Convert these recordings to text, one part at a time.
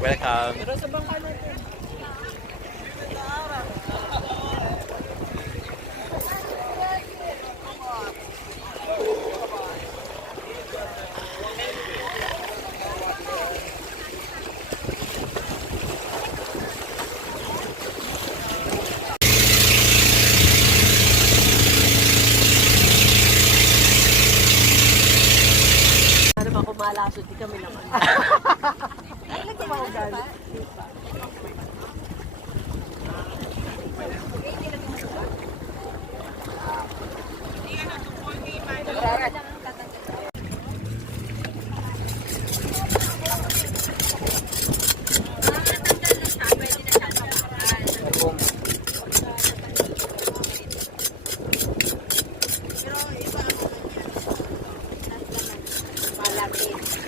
Welcome. Pero sa bangka natin. Ano ba kung malasot, di kami naman. Ay, nagmamagal.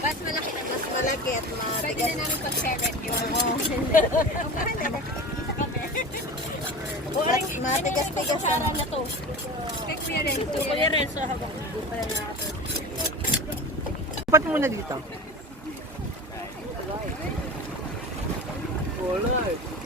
Mas malaki at matigas. Pwede na namin pag-share yun. Matigas-tigas na to. Kay Kuya Renzo. Kuya Renzo habang hindi pa lang natin. Dapat muna dito. Wala eh.